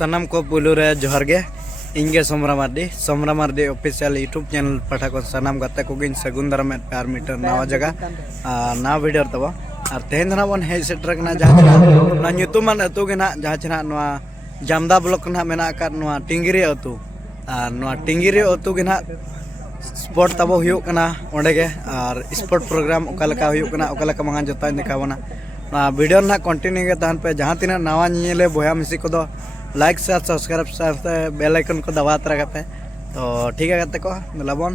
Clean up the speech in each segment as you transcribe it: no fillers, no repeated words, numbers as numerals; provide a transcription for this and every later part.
सनम को पुलू रे जोहर गे इंगे Somra Mardi official YouTube channel पाठा को सनम गते को गिन सगुन दरम प्यार मीटर नवा जगह नवा वीडियो तब और तेहन ना बन हेज सेटर कना जहां ना ᱧᱩᱛᱩᱢᱟᱱ अतु गे ना जहां छना नवा जामदा ब्लॉक ना मेना का नवा टिंगिरी अतु और नवा टिंगिरी अतु गे ना स्पोर्ट तब हुयो कना ओंडे गे और स्पोर्ट प्रोग्राम ओकालका हुयो कना ओकालका मंगा जता देखावना ना वीडियो ना कंटिन्यू गे तहन पे जहां तिना नवा निले बोया मिसी को दो लाइक शेयर सब्सक्राइब साथे बेल आइकन को दबा तरा करते तो ठीक है गते को लबन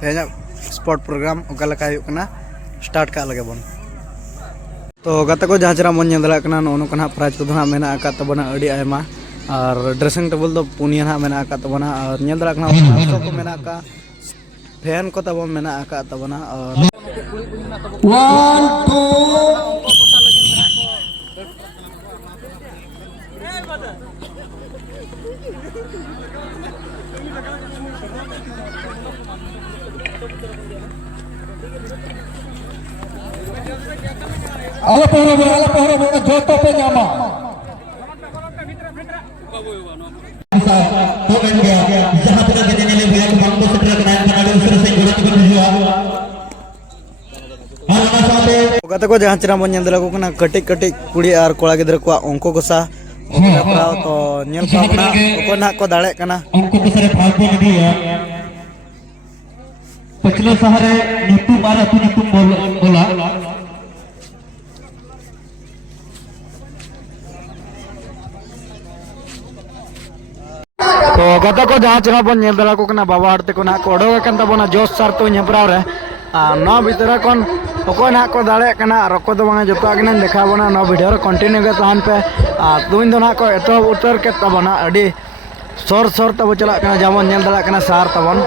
तेज स्पोर्ट प्रोग्राम ओकालका हुयो कना स्टार्ट का लगे बन तो गते को जहां चरा मन नेदला कना नोनो कना प्राइज को ना मेना का तबना अडी आयमा और ड्रेसिंग टेबल दो पुनिया ना मेना का तबना और नेदला कना को मेना का फैन को तब मेना का तबना और 1 2 ala joto pe nyama तो बन गया जहां तक देने ले भैया को बंदो से ट्रक नाइन बना दे उससे गुड़ा को जुआ हां साथे गते को जहां चरा मन नेदला को कना कटिक कटिक कुड़ी और कोड़ा गिदर को अंको गोसा तो नेल पावना को ना को दाड़े कना अंको को सरे फाल्गुन नदी है पछलो शहर नीतू मारा तू नीतू बोला तो गते को जहां चरा बन नेदला को कना बाबा हड़ते को ना कोडो कन तबना जोश सर तो नेपराव रे ना भीतर कौन ओको ना को दाड़े कना और को दो बांगा जतो आगने देखाबना ना वीडियो रे कंटिन्यू गे तहन पे तुइन दो ना को एतो उतर के तबना अडी सोर सोर तब चला कना जामन नेल दला कना सार तबन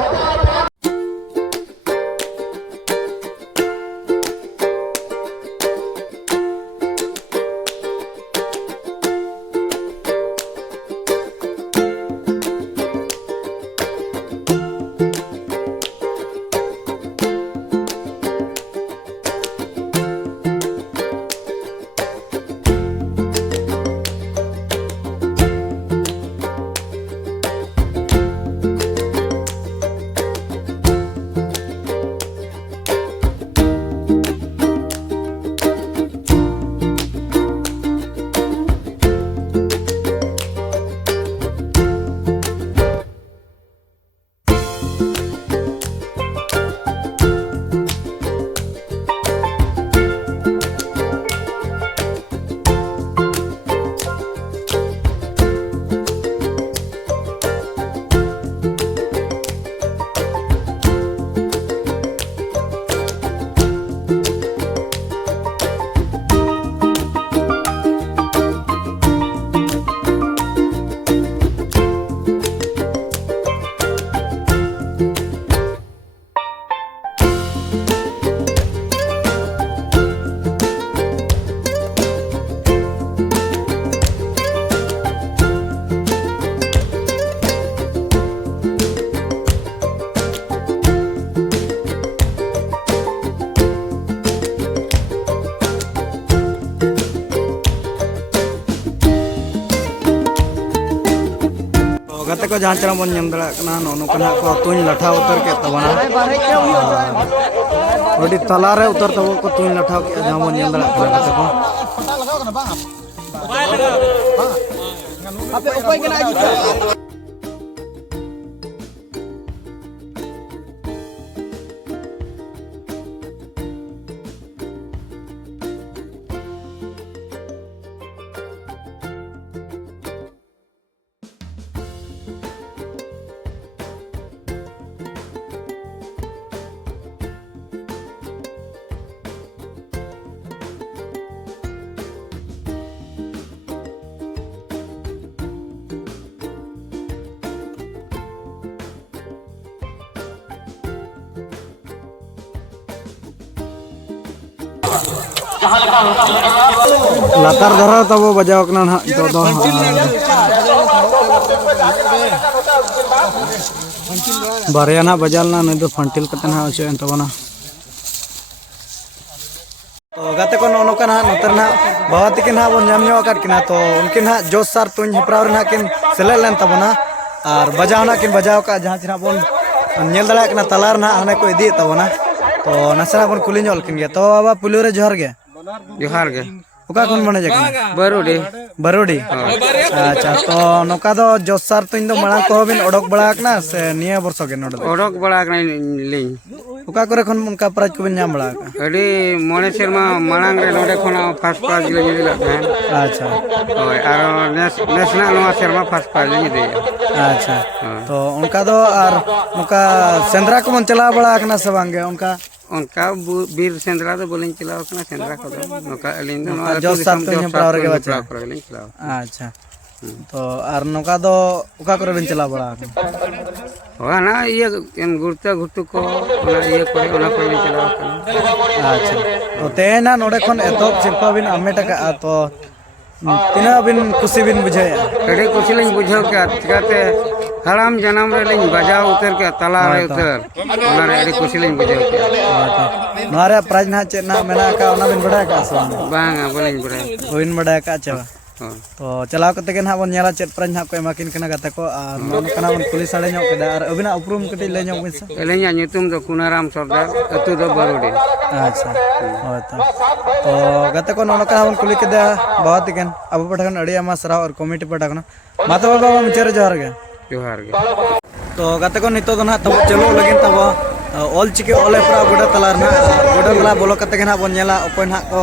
गते को जहां चरा बन नेम दला कना नोनो कना को तुन लठा उतर के तबना ओडी तला रे उतर तब को तुन लठा के जहां बन नेम दला कना गते को आपे उपाय कना आजी लातार धरा तब बजाव कना ना तो दो बारिया ना बजाल ना नहीं तो फंटिल कते ना होचे तबना तो गाते को नौका ना नोतर ना बाबा तकिन हाँ बन नाम ᱧᱚᱜ किना तो उनकिन हाँ जोश सार तुन हेप्राव ना किन सेलेद लेन तबना और बजाव ना किन बजाव का जहाँ चिना बन नेल दड़ा किना तलार ना हने को इदी तबना तो नसना बन कुली ᱧᱚᱜ किन गया तो बाबा पुलियो रे जोहार गे ओका कोन मने जगह बरोडी अच्छा तो नोका दो जोश सार तुन दो मळा को बिन ओडक बड़ा कना से निया बरसो गे नोड ओडक बड़ा लिंग ओका करे खन उनका प्राइज को बिन नाम बड़ा अड़ी मोने शर्मा मांग रे नोडे खना फर्स्ट प्राइज ले दिला अच्छा ओय आरो नेशनल नो शर्मा फर्स्ट प्राइज ले दे अच्छा तो उनका दो और उनका सेंद्रा को मन चला बड़ा कना से बांगे उनका वीर सेंद्रा तो बोलिंग चलाओ कना सेंद्रा को नोका अलिंग दो जोश सार तुन हेप्राव रे बच्चा चलाओ अच्छा तो और नोका दो ओका करे बिन चला बड़ा हो ना ये एम गुरता गुरतु को ना ये करे ओना पर चलाओ कना अच्छा तो तेना नोडे खन एतो सिरपा बिन अमेटा का तो तिना बिन खुशी बिन बुझाया अड़ी कुछ लिंग बुझाओ क्या चिकाते हराम जन्म रे लिंग बजाव उतर के तला रे उतर ओना रे अड़ी कुछ लिंग बुझाओ क्या नोरे प्राइज ना चेना मेना का ओना बिन बड़ा का सो बांगा बोलिंग बड़ा बिन बड़ा का अच्छा तो चलाव कते के ना बन नेला चेत प्राइज ना को एमाकिन कना गाते को और नोन कना बन पुलिस आले ᱧᱚᱜ केदा और अबिना उपरुम कटे ले ᱧᱚᱜ बिन से एलेኛ nyutum do Kunaram Sordar अतु दो बरोडी अच्छा हो तो गाते को नोन कना बन कुली केदा बहुत केन अब पठन अड़ी आमा सरा और कमिटी पठन मातो बाबा मुचेर जोहार गे तो गाते को नितो दो ना तब चलो लगिन तब ऑल चिके ऑले प्रा गोडा तलार ना गोडा तला बोलो कते के ना बन नेला ओकोय ना को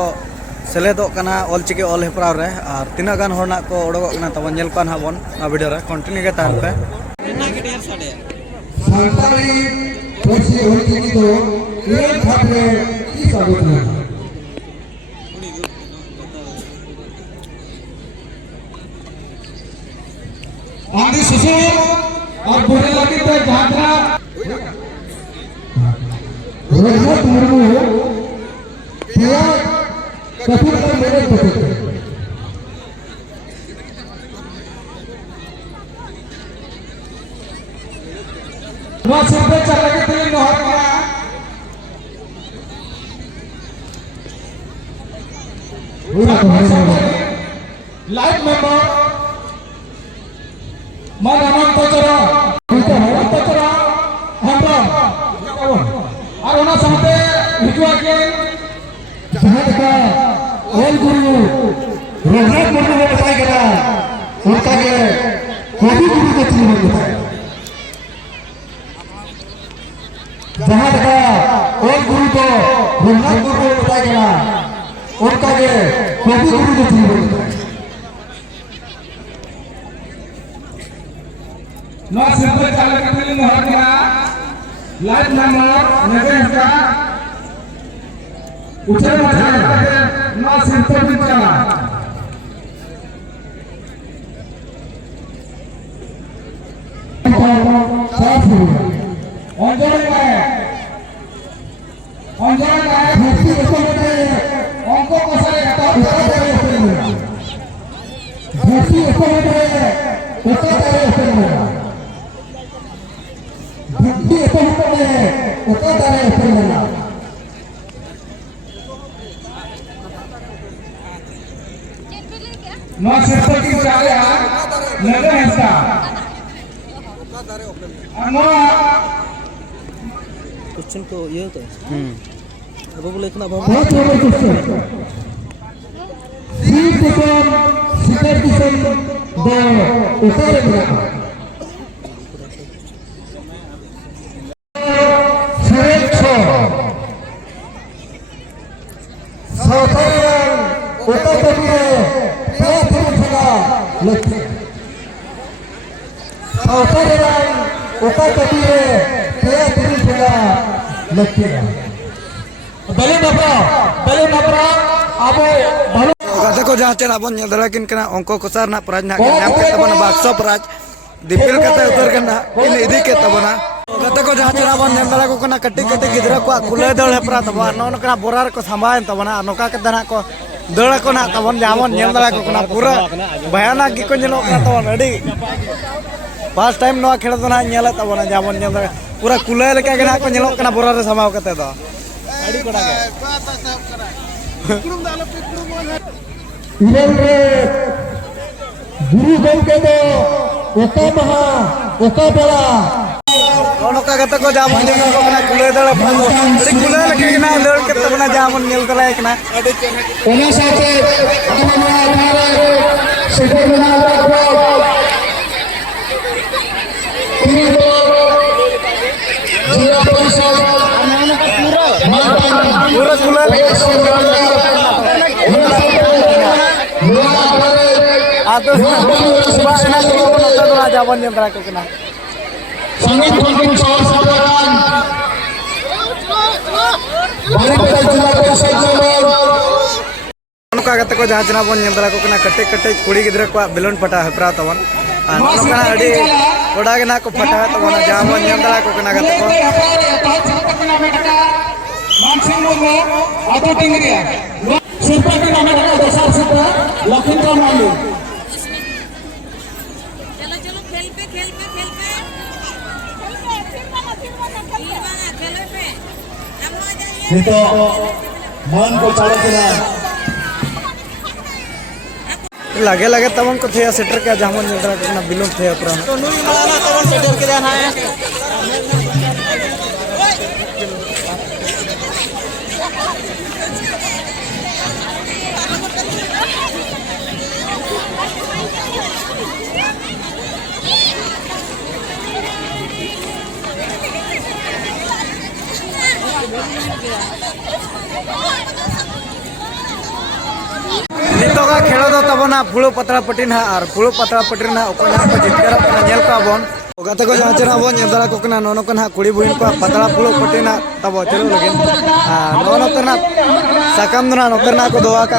सेलेदो कना ऑल चिके ऑल हेप्राव रे और तीना गान हर ना को ओडगो कना तब नेल कान हाबन ना वीडियो रे कंटिन्यू के तान पे संताली पसी होती की तो ये भाबरे की साबित है आंधी सुसु और बोले लगी तो झांकरा रोहत मुर्मू पिया कपूर का मेरे पति वो सुबह चला के तेल नहर का लाइव मेंबर मन अनंत चरा अनंत चरा हमरा और ओना साथे हिजुआ के जहां का ओल गुरु रोहत मुर्मू ने बताया गया उनका के कवि गुरु के थी में बताया जहां का ओल गुरु को रोहत मुर्मू ने बताया गया उनका के कवि गुरु के थी में बताया ना सिंपल चालक के लिए मोहर का लाइव नंबर नगर का उठे मठा ना सिंपल भी चला साफ हो अंजन का भक्ति उपमते अंको कसारे का भक्ति उपमते उतारे भक्ति उपमते उतारे ना सिंपल की चाले नगर है क्वेश्चन को ये तो अब बोले इतना बहुत बड़ा क्वेश्चन सीट किसान सिकर किसान दो उतारे मेरा सरेक्षो साधारण उतारे प्याथुला लक्ष्य साधारण उतारे प्याथुला लक्ष्य बले नपरा अब गाते को जहाँ चला बन दरा किन कना अंको को सार ना प्राज ना नाम के तबना बाक्सो प्राज दिपिल कते उतर कना इन इदी के तबना गाते को जहाँ चला बन दरा को कना कट्टी कट्टी गिदरा को कुले दळ प्रा तबा नोन कना बोरार को संभायन तबना नोका के तना को दळ को ना तबन जामन दरा को कना पूरा भयानक की को जनो का तबन अडी फर्स्ट टाइम नोआ खेल तो ना नेला तबना जामन दरा पूरा कुले लेके के ना को नेलो कना बोरार संभाव कते दो अड़ी कोडा के इरेल रे गुरु गमके दो ओका महा ओका बेला नौका कते को जामन जंगल को कना कुले दड़ पादो अड़ी कुले लगे ना लड़ के तबना जामन नेल दलाय कना ओना साथे अकना धारे सेटर बना रखो जिला परिषद पूरा कुले आतो सुबह को जामन नेल दरा को कना संगीत पंडित चौर साधारण बारीपेटा जिला परिषद नौका कते को जहाँ चना बन नेल दरा को कना कटे कटे कुड़ी गिद्रा को बेलून पटा हेपरा तवन नौका अड़ी ओडा के ना को फटा तवन जहाँ बन नेल दरा को कना कते को मानसिंह मुर्मू आदो टिंगरिया शिल्पा के नाम का दशा शिल्पा लखनऊ मालू चलो चलो खेल पे खेल पे खेल पे खेल पे itu मन को चालू किया लगे लगे तवन को थे सेटर के जहाँ बन नेल दरा को कना बेलून थे पूरा तो नुई माला तवन सेटर के जाना है नितो का खेलो दो तबना फुलो पतला पटिन हा और फुलो पतला पटिन हा ओकना को जितकर अपना नेल का बोन ओगाते को जहाँ चना बोन नेल दरा को कना नोनो कना कुड़ी बुइन को पतला फुलो पटिन हा तब चलो लगे नोनो कना साकाम दोना नोकरना को दोआ का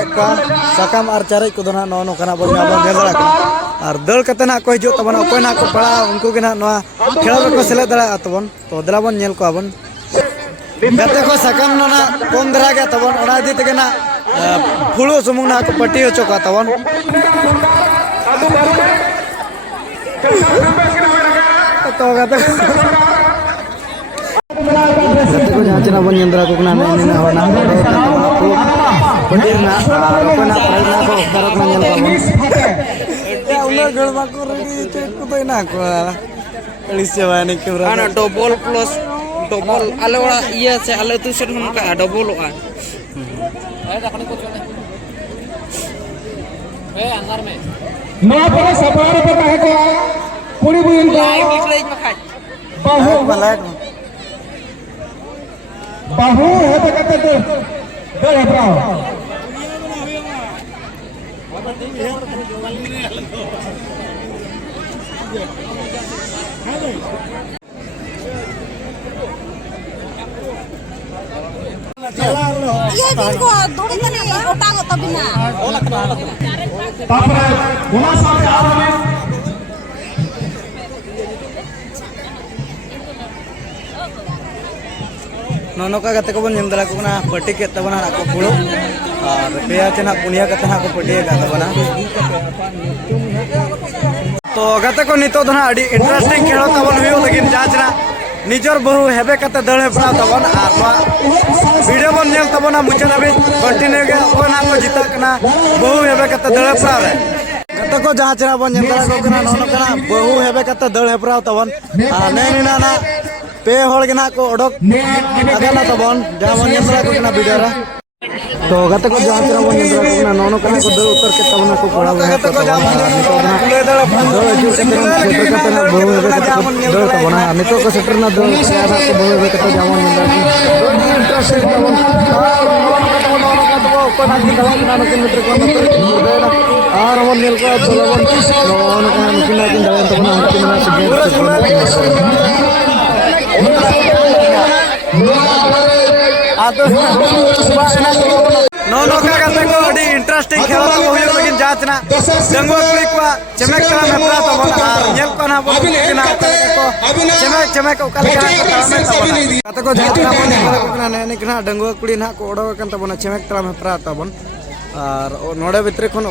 साकाम और चारे को दोना नोनो कना बोन नेल दरा को और दल कते ना को हिजो तबना ओको ना को पड़ा उनको के ना नोआ खेलो को सेले दरा तबन तो दला बोन नेल को आबन गते को साकाम नोना कम दरा गया तबन ओना दी तके ना फुलो सुमुंग ना को पट्टी हो चुका तवन तो गते को जहाँ चना बन यंत्रा को कना नहीं ना होना आपको पटीर ना को ना प्राइस ना को दरक ना नेल बाबू एटा उलर गळबा को रेडी चेक को तो ना को कलिस सेवा ने kewra ana double plus double ale ora iya se ale tu set hun ka double oa ना पर सफार पे कहे को पूरी बुइन को बाहु बाहु है तो कहते थे दे ब्राओ ये देखो थोड़ी तनी ओटा को तबिना तापर गुना साथे आवे नोनो का गते को बन नेल दरा को कना पट्टी के तबना को फुलो और पेया चना पुनिया कते ना को पट्टी का तबना तो गते को नितो दना अडी इंटरेस्टिंग खेलो तबन हुयो लेकिन जाचना निजर बहु हेबे कते दळे पड़ा तबन और वीडियो बन नेल तबना मुचा दबे कंटिन्यू के ओना को जिता कना बहु हेबे कते दळे पड़ा रे गते को जहाँ चना बन नेल दरा को कना नोनो कना बहु हेबे कते दळे पड़ा तबन ने ना ना पे होड़ के ना को ओडक अगला तबन जहाँ बन नेल दरा को कना वीडियो रा तो गते को जहाँ चना बन नेल दरा को कना नोनो कना को दळ उतर के तबना को पड़ा हुआ है तो दळ जो सेटर कते ना बहु हेबे कते दळ तबना नितो को सेटर ना दळ से आधा को बहु हेबे कते जहाँ बन नेल दरा इंटरेस्टिंग तबन को ना की दवा ना के मित्र को ना और हमन नेल को चलबन नोनो कना मुकिन ना की दवा तबना हमके ना से नोनो का करते को अडी इंटरेस्टिंग खेला तो हुयो लेकिन जाचना दंगो क्लिक वा चमक करा में पड़ा तो बोला नेल को ना बोल के ना को चमक चमक को कल का में तो बोला कत को जाचना को ना ने कना दंगो कुड़ी ना को ओडो कन तो बोला चमक करा में पड़ा तो बन और नोडे भितर कोन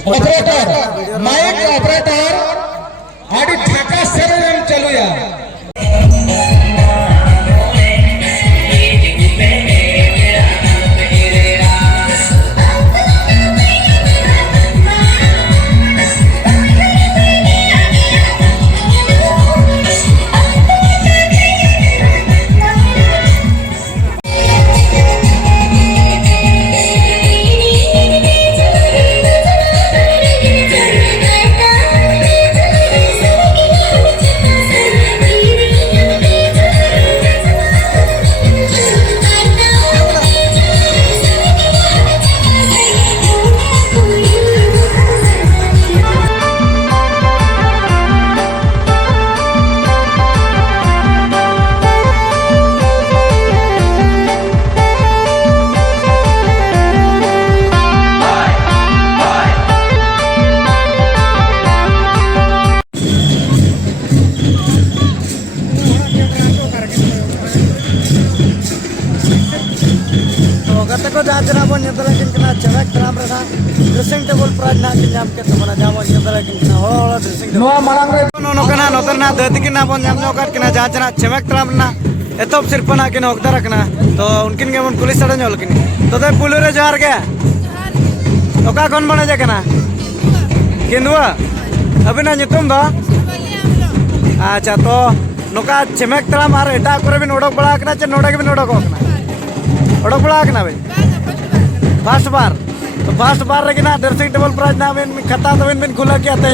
माइक ऑपरेटर आडी ठाका सेरेम चलुया को जहाँ जना बन यंत्र लेकिन किना चरक तराम रहा ड्रेसिंग टेबल प्राइज ना कि जाम के तो बना जाम यंत्र लेकिन किना होला ड्रेसिंग टेबल ᱱᱚᱣᱟ ᱢᱟᱲᱟᱝ ᱨᱮ नो कना नोतर ना दति किना बन जाम नो कर किना जहाँ जना चमक तराम ना एतोप सिरपना किना होकदा रखना तो उनकिन के मन पुलिस सड़न जोल किनी तो दे पुलिस रे जार के ओका कौन बने जे कना किंदुआ अभी ना nyutum दो अच्छा तो नोका चमक तराम आर एटा करे बिन ओडक बड़ा कना चे नोडा के बिन ओडक कना ओडक बड़ा कना बे फर्स्ट बार तो फर्स्ट बार रे किना ड्रेसिंग टेबल प्राइज ना बिन खाता तो बिन खुला के आते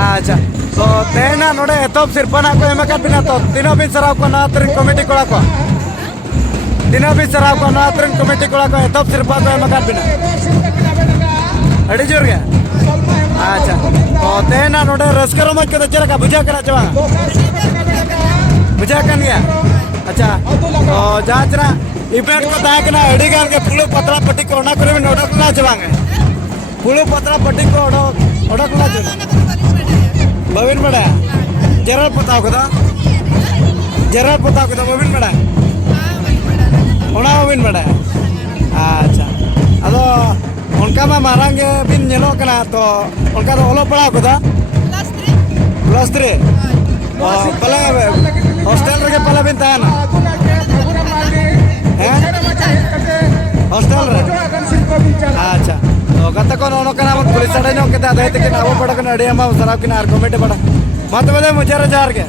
अच्छा तो तेना नोडे एतोप सिरपना को एमका बिना तो दिनो बिन सराव को ना तरिन कमिटी कोड़ा को दिनो बिन सराव को ना तरिन कमिटी कोड़ा को एतोप सिरपा को एमका बिना अड़ी जोर गया अच्छा तो तेना नोडे रस्करो मत के चला का बुझा करा चवा बुझा कन गया अच्छा तो जाचरा इवेंट को ता कना अड़ी गान के पुलो पतला पट्टी कोना करे में नोडक ना चवांगे पुलो पतला पट्टी को ओडक ना चवा बविन बड़ा जरा पता को बविन बड़ा ओना बविन बड़ा अच्छा अदो उनका मा मारांगे बिन नेलो कना तो उनका तो ओलो पड़ा को प्लस 3 पला हॉस्टल रे पला बिन ताना हॉस्टल रे अच्छा तो गत को नो कना मन पुलिस सडे नो के दादा ते ना वो पड़ा कना अड़े मा सराब किना आर कमेटी पड़ा मत बले मुजर जार के